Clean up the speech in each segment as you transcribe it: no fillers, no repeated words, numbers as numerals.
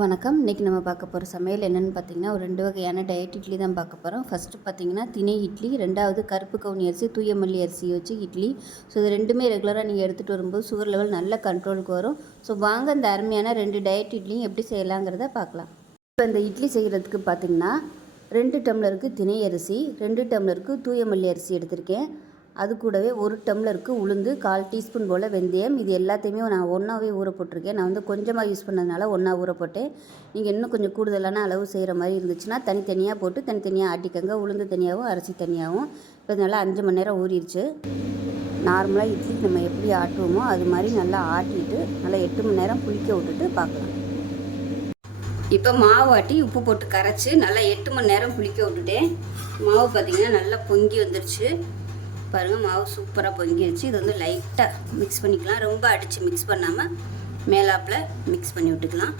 வணக்கம். இன்றைக்கி நம்ம பார்க்க போகிற சமையல் என்னென்னு பார்த்தீங்கன்னா, ஒரு 2 வகையான டயட் இட்லி தான் பார்க்க போகிறோம். ஃபஸ்ட்டு பார்த்தீங்கன்னா திணை இட்லி, 2வது கருப்பு கவுனி அரிசி, தூய மல்லி அரிசி வச்சு இட்லி. ஸோ இது 2மே ரெகுலராக நீங்கள் எடுத்துகிட்டு வரும்போது சுகர் லெவல் நல்ல கண்ட்ரோலுக்கு வரும். ஸோ வாங்க இந்த அருமையான 2 டயட் இட்லியும் எப்படி செய்யலாங்கிறத பார்க்கலாம். இப்போ இந்த இட்லி செய்கிறதுக்கு பார்த்தீங்கன்னா 2 டம்ளருக்கு திணை அரிசி, 2 டம்ளருக்கு தூய மல்லி அரிசி எடுத்திருக்கேன். அது கூடவே 1 டம்ளருக்கு உளுந்து, 1/4 டீஸ்பூன் போல் வெந்தயம். இது எல்லாத்தையுமே நான் ஒன்றாவே ஊற போட்டிருக்கேன். நான் வந்து கொஞ்சமாக யூஸ் பண்ணதுனால ஒன்றா ஊற போட்டேன். நீங்கள் இன்னும் கொஞ்சம் கூடுதலான அளவு செய்கிற மாதிரி இருந்துச்சுன்னா தனித்தனியாக போட்டு தனித்தனியாக ஆட்டிக்கங்க. உளுந்து தனியாகவும் அரிசி தனியாகவும். இப்போ நல்லா 5 மணி நேரம் ஊறிடுச்சு. நார்மலாக இட்லி நம்ம எப்படி ஆட்டுவோமோ அது மாதிரி நல்லா ஆட்டிட்டு நல்லா 8 மணி நேரம் புளிக்க விட்டுட்டு பார்க்கலாம். இப்போ மாவு ஆட்டி உப்பு போட்டு கரைச்சி நல்லா 8 மணி நேரம் புளிக்க விட்டுட்டேன். மாவு பார்த்திங்கன்னா நல்லா பொங்கி வந்துருச்சு. பாருங்கள், மாவு சூப்பராக பொங்கிடுச்சு. இது வந்து லைட்டாக மிக்ஸ் பண்ணிக்கலாம். ரொம்ப அடித்து மிக்ஸ் பண்ணாமல் மேலாப்பில் மிக்ஸ் பண்ணி விட்டுக்கலாம்.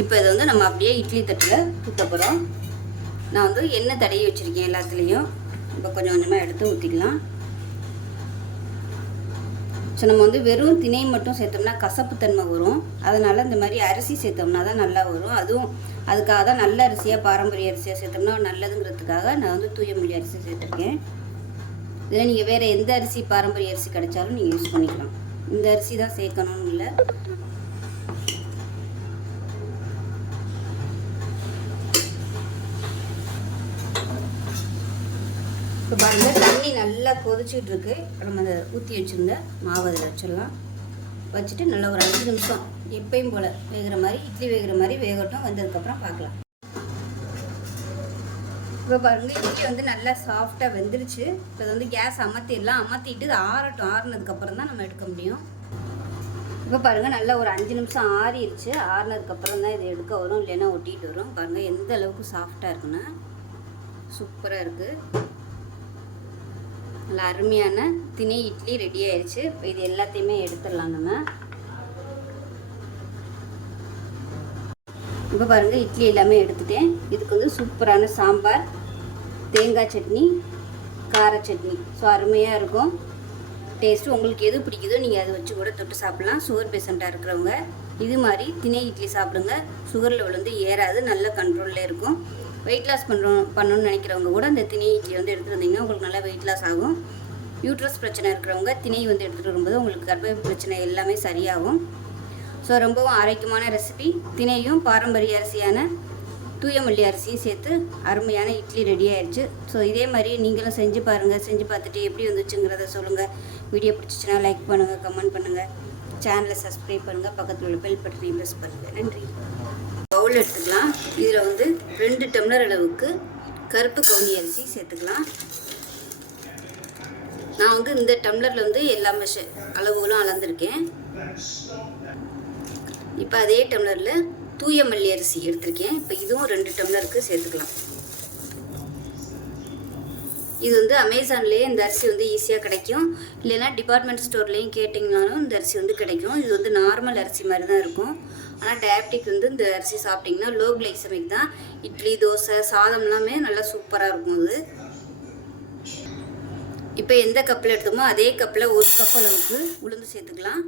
இப்போ இதை வந்து நம்ம அப்படியே இட்லி தட்டில் ஊற்ற போகிறோம். நான் வந்து எண்ணெய் தடவி வச்சுருக்கேன் எல்லாத்துலேயும். இப்போ கொஞ்சம் கொஞ்சமாக எடுத்து ஊற்றிக்கலாம். ஸோ நம்ம வந்து வெறும் திணை மட்டும் சேர்த்தோம்னா கசப்புத்தன்மை வரும். அதனால் இந்த மாதிரி அரிசி சேர்த்தோம்னா தான் நல்லா வரும். அதுக்காக தான் நல்ல அரிசியாக பாரம்பரிய அரிசியாக சேர்த்தோம்னா நல்லதுங்கிறதுக்காக நான் வந்து தூய மல்லி அரிசி சேர்த்துருக்கேன். இதில் நீங்கள் வேறு எந்த அரிசி பாரம்பரிய அரிசி கிடைச்சாலும் நீங்கள் யூஸ் பண்ணிக்கலாம். இந்த அரிசி தான் சேர்க்கணும்னு இல்லை. இப்போ பாருங்கள், தண்ணி நல்லா கொதிச்சுட்டு இருக்கு. நம்ம அதை ஊற்றி வச்சுருந்த மாவு அதில் வச்சிடலாம். வச்சுட்டு நல்லா ஒரு 5 நிமிஷம் எப்பயும் போல் வேகிற மாதிரி இட்லி வேகிற மாதிரி வேகட்டும். வந்ததுக்கப்புறம் பார்க்கலாம். இப்போ பாருங்கள், இட்லி வந்து நல்லா சாஃப்டாக வெந்துருச்சு. இப்போ அதை வந்து கேஸ் அமர்த்திடலாம். அமர்த்திட்டு இது ஆறட்டும். ஆறுனதுக்கப்புறம் தான் நம்ம எடுக்க முடியும். இப்போ பாருங்கள், நல்லா ஒரு 5 நிமிஷம் ஆறிடுச்சு. ஆறுனதுக்கப்புறம் தான் இதை எடுக்க வரும், இல்லைன்னா ஒட்டிகிட்டு வரும். பாருங்கள் எந்த அளவுக்கு சாஃப்டாக இருக்குன்னா சூப்பராக இருக்குது. நல்லா அருமையான திணை இட்லி ரெடி ஆயிடுச்சு. இப்போ இது எல்லாத்தையுமே எடுத்துடலாம் நம்ம. இப்போ பாருங்கள், இட்லி எல்லாமே எடுத்துட்டேன். இதுக்கு வந்து சூப்பரான சாம்பார், தேங்காய் சட்னி, கார சட்னி. ஸோ அருமையாக இருக்கும் டேஸ்ட்டு. உங்களுக்கு எது பிடிக்குதோ நீங்கள் அதை வச்சு கூட தொட்டு சாப்பிட்லாம். சுகர் பேஷண்ட்டாக இருக்கிறவங்க இது மாதிரி திணை இட்லி சாப்பிடுங்க. சுகர் லெவல் வந்து ஏறாது, நல்ல கண்ட்ரோலில் இருக்கும். வெயிட் லாஸ் பண்ணணும்னு நினைக்கிறவங்க கூட அந்த திணை இட்லி வந்து எடுத்துகிட்டு வந்தீங்கன்னா உங்களுக்கு நல்லா வெயிட் லாஸ் ஆகும். யூட்ரஸ் பிரச்சனை இருக்கிறவங்க திணை வந்து எடுத்துகிட்டு வரும்போது உங்களுக்கு கர்ப்ப பிரச்சனை எல்லாமே சரியாகும். ஸோ ரொம்பவும் ஆரோக்கியமான ரெசிபி. திணையும் பாரம்பரிய அரிசியான தூய மல்லி அரிசியும் சேர்த்து அருமையான இட்லி ரெடி ஆயிடுச்சு. ஸோ இதே மாதிரி நீங்களும் செஞ்சு பாருங்கள். செஞ்சு பார்த்துட்டு எப்படி வந்துச்சுங்கிறத சொல்லுங்கள். வீடியோ பிடிச்சிச்சின்னா லைக் பண்ணுங்கள், கமெண்ட் பண்ணுங்கள், சேனலை சப்ஸ்கிரைப் பண்ணுங்கள், பக்கத்தில் உள்ள பெல் பட்டனையும் ப்ரெஸ் பண்ணுங்கள். நன்றி. பவுல் எடுத்துக்கலாம். இதில் வந்து 2 டம்ளர் அளவுக்கு கருப்பு கவுனி அரிசி சேர்த்துக்கலாம். நான் வந்து இந்த டம்ளரில் வந்து எல்லா அளவுகளும் அளந்துருக்கேன். இப்போ அதே டம்ளரில் தூய மல்லி அரிசி எடுத்திருக்கேன். இப்போ இதுவும் 2 டம்ளருக்கு சேர்த்துக்கலாம். இது வந்து அமேசான்லேயே இந்த அரிசி வந்து ஈஸியாக கிடைக்கும். இல்லைன்னா டிபார்ட்மெண்ட் ஸ்டோர்லேயும் கேட்டிங்கனாலும் இந்த அரிசி வந்து கிடைக்கும். இது வந்து நார்மல் அரிசி மாதிரி தான் இருக்கும். ஆனால் டயபெட்டிக் வந்து இந்த அரிசி சாப்பிட்டிங்கன்னா லோ கிளைசமிக் தான். இட்லி, தோசை, சாதம் எல்லாமே நல்லா சூப்பராக இருக்கும். அது இப்போ எந்த கப்பில் எடுத்தோமோ அதே கப்பில் 1 கப் அளவுக்கு உளுந்து சேர்த்துக்கலாம்.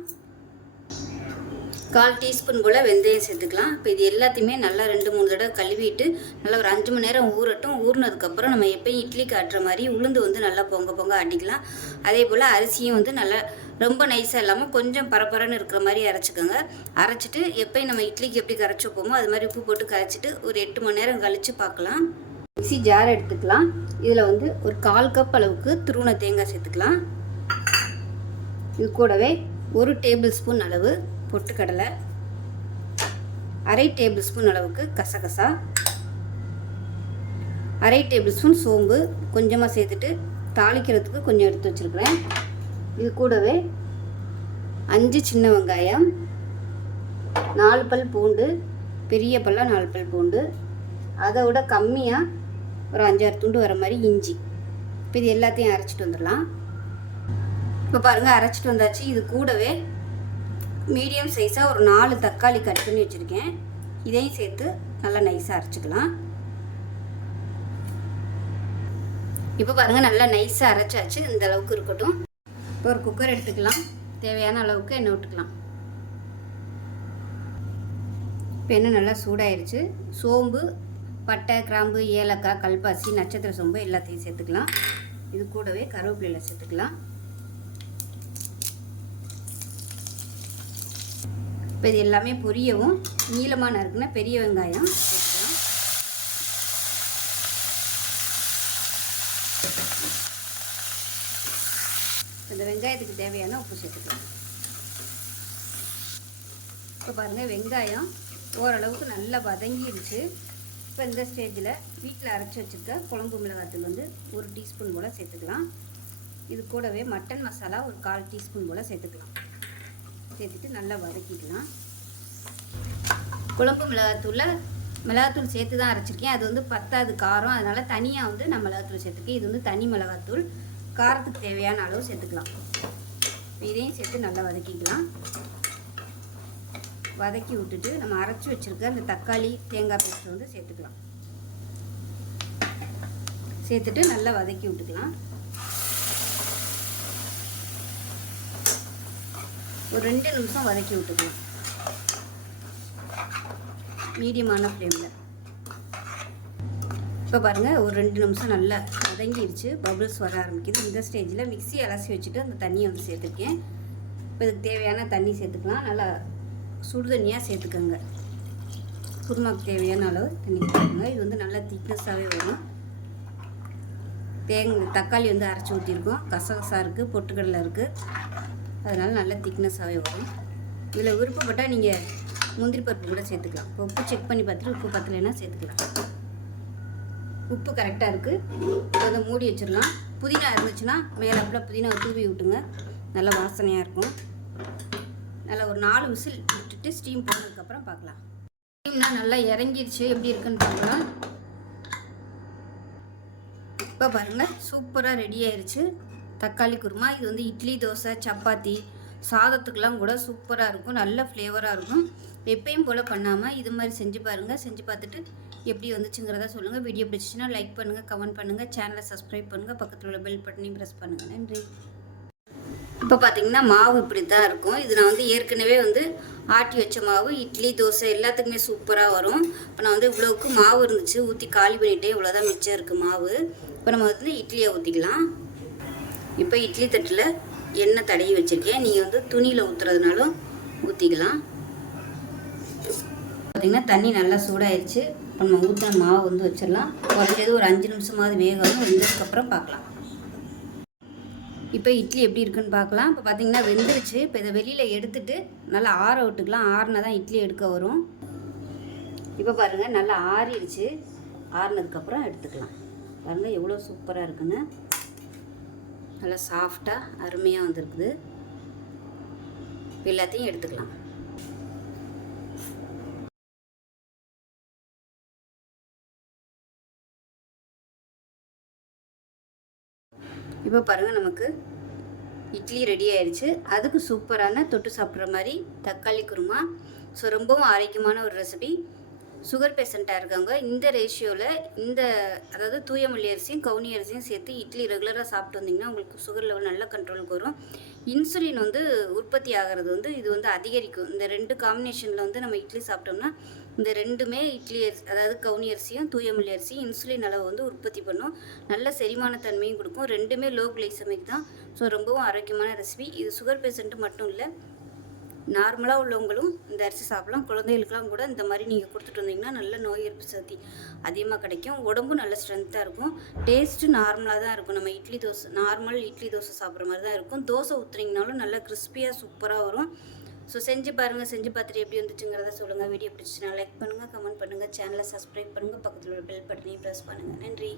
1/4 டீஸ்பூன் போல் வெந்தயம் சேர்த்துக்கலாம். இப்போ இது எல்லாத்தையுமே நல்லா 2-3 தடவை கழுவிட்டு நல்லா ஒரு 5 மணி நேரம் ஊறட்டும். ஊறினதுக்கப்புறம் நம்ம எப்போயும் இட்லி காட்டுற மாதிரி உளுந்து வந்து நல்லா பொங்க ஆட்டிக்கலாம். அதே போல் அரிசியும் வந்து நல்லா ரொம்ப நைஸாக இல்லாமல் கொஞ்சம் பரபரன்னு இருக்கிற மாதிரி அரைச்சிக்கோங்க. அரைச்சிட்டு எப்போயும் நம்ம இட்லிக்கு எப்படி கரைச்சி வைப்போமோ அது மாதிரி உப்பு போட்டு கரைச்சிட்டு ஒரு 8 மணி நேரம் கழித்து பார்க்கலாம். மிக்ஸி ஜார் எடுத்துக்கலாம். இதில் வந்து ஒரு 1/4 கப் அளவுக்கு துருவன தேங்காய் சேர்த்துக்கலாம். இது கூடவே 1 டேபிள் ஸ்பூன் அளவு பொட்டுக்கடலை, 1/2 டேபிள் ஸ்பூன் அளவுக்கு கசகசா, 1/2 டேபிள் ஸ்பூன் சோம்பு கொஞ்சமாக சேர்த்துட்டு தாளிக்கிறதுக்கு கொஞ்சம் எடுத்து வச்சுருக்கிறேன். இது கூடவே 5 சின்ன வெங்காயம், 4 பல் பூண்டு, பெரிய பல்லாக 4 பல் பூண்டு, அதை விட கம்மியாக ஒரு 5-6 துண்டு வர மாதிரி இஞ்சி. இப்போ இது எல்லாத்தையும் அரைச்சிட்டு வந்துடலாம். இப்போ பாருங்கள், அரைச்சிட்டு வந்தாச்சு. இது கூடவே மீடியம் சைஸாக ஒரு 4 தக்காளி கட் பண்ணி வச்சுருக்கேன். இதையும் சேர்த்து நல்லா நைஸாக அரைச்சிக்கலாம். இப்போ பாருங்கள், நல்லா நைஸாக அரைச்சாச்சு. இந்த அளவுக்கு இருக்கட்டும். இப்போ ஒரு குக்கர் எடுத்துக்கலாம். தேவையான அளவுக்கு எண்ணெய் விட்டுக்கலாம். இப்போ எண்ணெய் நல்லா சூடாயிருச்சு. சோம்பு, பட்டை, கிராம்பு, ஏலக்காய், கல்பாசி, நட்சத்திர சோம்பு எல்லாத்தையும் சேர்த்துக்கலாம். இது கூடவே கருவேப்பிலை சேர்த்துக்கலாம். இப்போ இது எல்லாமே பொரியவும் நீளமாக நறுக்குன பெரிய வெங்காயம் சேர்த்துக்கலாம். இந்த வெங்காயத்துக்கு தேவையான உப்பு சேர்த்துக்கலாம். இப்போ பாருங்கள், வெங்காயம் ஓரளவுக்கு நல்லா வதங்கிடுச்சு. இப்போ இந்த ஸ்டேஜில் வீட்டில் அரைச்சி வச்சுருக்க குழம்பு மிளகாத்தூள் வந்து 1 டீஸ்பூன் போல் சேர்த்துக்கலாம். இது கூடவே மட்டன் மசாலா ஒரு 1/4 டீஸ்பூன் போல் சேர்த்துக்கலாம். சேர்த்துட்டு நல்லா வதக்கிக்கலாம். குழம்பு மிளகாத்தூள் சேர்த்து தான் அரைச்சிருக்கேன். அது வந்து பத்தாது காரம், அதனால் தனியாக வந்து நான் மிளகாத்தூள் சேர்த்துருக்கேன். இது வந்து தனி மிளகாத்தூள். காரத்துக்கு தேவையான அளவு சேர்த்துக்கலாம். இதையும் சேர்த்து நல்லா வதக்கிக்கலாம். வதக்கி விட்டுட்டு நம்ம அரைச்சி வச்சுருக்க அந்த தக்காளி தேங்காய் பேஸ்ட் வந்து சேர்த்துக்கலாம். சேர்த்துட்டு நல்லா வதக்கி விட்டுக்கலாம். ஒரு 2 நிமிஷம் வதக்கி விட்டுக்கலாம் மீடியமான ஃப்ளேமில். இப்போ பாருங்கள், ஒரு 2 நிமிஷம் நல்லா வதங்கிடுச்சு. பபுள்ஸ் வர ஆரம்பிக்குது. இந்த ஸ்டேஜில் மிக்ஸி அலசி வச்சுட்டு அந்த தண்ணியை வந்து சேர்த்துருக்கேன். இப்போ இதுக்கு தேவையான தண்ணி சேர்த்துக்கலாம். நல்லா சுடு தண்ணியாக சேர்த்துக்கோங்க. குருமாக்கு தேவையான அளவு தண்ணி சேர்த்துக்கோங்க. இது வந்து நல்லா திக்னஸாகவே வரும். தக்காளி வந்து அரைச்சி ஊற்றிருக்கோம். கசகசா இருக்குது, பொட்டுக்கடலை இருக்குது, அதனால் நல்லா திக்னஸாகவே வரும். இதில் விருப்பப்பட்டால் நீங்கள் முந்திரி பருப்பு கூட சேர்த்துக்கலாம். உப்பு செக் பண்ணி பார்த்துட்டு உப்பு பத்தலைன்னா சேர்த்துக்கலாம். உப்பு கரெக்டாக இருக்குது. அதை மூடி வச்சிடலாம். புதினா இருந்துச்சுன்னா மேலே அப்படிலாம் புதினாவை தூவி விட்டுங்க. நல்லா வாசனையாக இருக்கும். நல்லா ஒரு 4 விசில் விட்டுட்டு ஸ்டீம் போனதுக்கப்புறம் பார்க்கலாம். ஸ்டீம்னா நல்லா இறங்கிடுச்சு. எப்படி இருக்குன்னு பார்க்கலாம். இப்போ பாருங்கள், சூப்பராக ரெடி ஆயிடுச்சு தக்காளி குருமா. இது வந்து இட்லி, தோசை, சப்பாத்தி, சாதத்துக்கெலாம் கூட சூப்பராக இருக்கும். நல்ல ஃப்ளேவராக இருக்கும். எப்பயும் போல் பண்ணாமல் இது மாதிரி செஞ்சு பாருங்கள். செஞ்சு பார்த்துட்டு எப்படி வந்துச்சுங்கிறத சொல்லுங்கள். வீடியோ பிடிச்சிச்சின்னா லைக் பண்ணுங்கள், கமெண்ட் பண்ணுங்கள், சேனலை சப்ஸ்கிரைப் பண்ணுங்கள், பக்கத்தில் உள்ள பெல் பட்டனையும் ப்ரெஸ் பண்ணுங்கள். நன்றி. இப்போ பார்த்தீங்கன்னா மாவு இப்படி தான் இருக்கும். இது நான் வந்து ஏற்கனவே வந்து ஆட்டி வச்ச மாவு. இட்லி, தோசை எல்லாத்துக்குமே சூப்பராக வரும். இப்போ நான் வந்து இவ்வளோவுக்கு மாவு இருந்துச்சு, ஊற்றி காலி பண்ணிவிட்டு இவ்வளோதான் மிச்சம் இருக்குது மாவு. இப்போ நம்ம வந்து இட்லியை ஊற்றிக்கலாம். இப்போ இட்லி தட்டில் எண்ணெய் தடவி வச்சுருக்கேன். நீங்கள் வந்து துணியில் ஊற்றுறதுனாலும் ஊற்றிக்கலாம். பார்த்திங்கன்னா தண்ணி நல்லா சூடாயிருச்சு. இப்போ நம்ம ஊற்றின மாவு வந்து வச்சிடலாம். குறைஞ்சது ஒரு 5 நிமிஷமாவது வேகணும். வெந்ததுக்கப்புறம் பார்க்கலாம். இப்போ இட்லி எப்படி இருக்குன்னு பார்க்கலாம். இப்போ பார்த்திங்கன்னா வெந்துருச்சு. இப்போ இதை வெளியில் எடுத்துகிட்டு நல்லா ஆற விட்டுக்கலாம். ஆறினா தான் இட்லி எடுக்க வரும். இப்போ பாருங்கள், நல்லா ஆறிடுச்சு. ஆறினதுக்கப்புறம் எடுத்துக்கலாம். பாருங்கள் எவ்வளோ சூப்பராக இருக்குன்னு. நல்லா சாஃப்டாக அருமையாக வந்துருக்குது. எல்லாத்தையும் எடுத்துக்கலாம். இப்போ பாருங்கள், நமக்கு இட்லி ரெடி ஆயிடுச்சு. அதுக்கு சூப்பரான தொட்டு சாப்பிட்ற மாதிரி தக்காளி குருமா. ஸோ ரொம்பவும் ஆரோக்கியமான ஒரு ரெசிபி. சுகர் பேஷண்ட்டாக இருக்காங்க இந்த ரேஷியோவில் அதாவது தூய மல்லி அரிசியும் கவுனி அரிசியும் சேர்த்து இட்லி ரெகுலராக சாப்பிட்டு வந்திங்கன்னா உங்களுக்கு சுகர் லெவல் நல்ல கண்ட்ரோலுக்கு வரும். இன்சுலின் வந்து உற்பத்தி ஆகிறது வந்து இது வந்து அதிகரிக்கும். இந்த 2 காம்பினேஷனில் வந்து நம்ம இட்லி சாப்பிட்டோம்னா இந்த 2மே இட்லி அரிசி அதாவது கவுனி அரிசியும் தூய மல்லி அரிசியும் இன்சுலின் அளவு வந்து உற்பத்தி பண்ணும். நல்ல செரிமான தன்மையும் கொடுக்கும். 2மே லோ கிளைசமிக் தான். ஸோ ரொம்பவும் ஆரோக்கியமான ரெசிபி. இது சுகர் பேஷண்ட்டு மட்டும் இல்லை, நார்மலாக உள்ளவங்களும் இந்த அரிசி சாப்பிடலாம். குழந்தைகளுக்கெல்லாம் கூட இந்த மாதிரி நீங்கள் கொடுத்துட்டு வந்தீங்கன்னா நல்ல நோய் எதிர்ப்பு சக்தி அதிகமாக கிடைக்கும். உடம்பும் நல்ல ஸ்ட்ரென்த்தாக இருக்கும். டேஸ்ட்டு நார்மலாக தான் இருக்கும். நம்ம நார்மல் இட்லி தோசை சாப்பிட்ற மாதிரி தான் இருக்கும். தோசை ஊற்றுனீங்கனாலும் நல்லா கிறிஸ்பியாக சூப்பராக வரும். ஸோ செஞ்சு பாருங்கள். செஞ்சு பார்த்துட்டு எப்படி வந்துச்சுங்கிறத சொல்லுங்கள். வீடியோ பிடிச்சிச்சுன்னா லைக் பண்ணுங்கள், கமெண்ட் பண்ணுங்கள், சேனலை சப்ஸ்கிரைப் பண்ணுங்கள், பக்கத்தில் உள்ள பெல் பட்டனையும் ப்ரெஸ் பண்ணுங்கள். நன்றி.